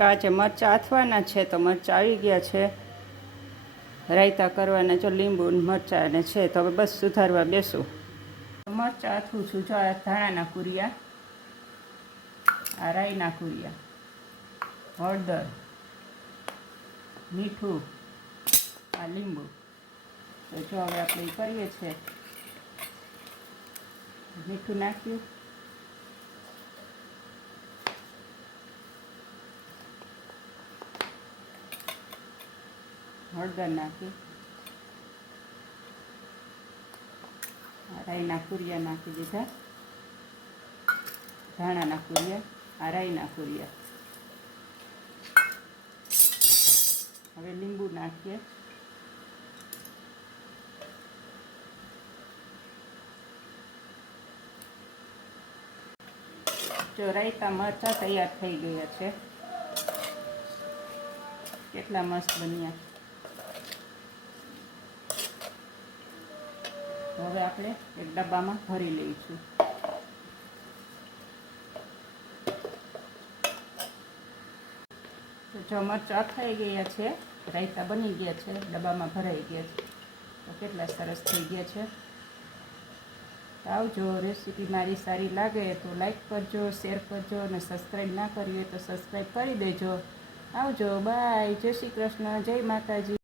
આજે મરચાં આથવાના છે તો મરચાં આવી ગયા છે. રાયતા કરવાના જો લીંબુ મરચાં ને છે તો હવે બસ સુધારવા બેસું. મરચાં આથું છું. જો આ ધાણાના કુરિયા, આ રાઈના કુરિયા, હળદર, મીઠું, આ લીંબુ. તો જો હવે આપણે કરીએ છીએ. મીઠું નાખ્યું, હળદર નાખી, રાઈના કુરિયા નાખી દીધા, ધાણાના કુરિયા, આ રાઈના કુરિયા. હવે લીંબુ નાખીએ. જો રાયતા મરચાં તૈયાર થઈ ગયા છે. કેટલા મસ્ત બન્યા. હવે આપણે એક ડબ્બામાં ભરી લઈશું. જો મરચાં થઈ ગયા છે, રાયતા બની ગયા છે, ડબ્બામાં ભરાઈ ગયા છે. તો કેટલા સરસ થઈ ગયા છે. આવજો. રેસીપી મારી સારી લાગે તો લાઈક કરજો, શેર કરજો અને સબસ્ક્રાઈબ ના કરી હોય તો સબસ્ક્રાઈબ કરી દેજો. આવજો. બાય. જય શ્રી કૃષ્ણ. જય માતાજી.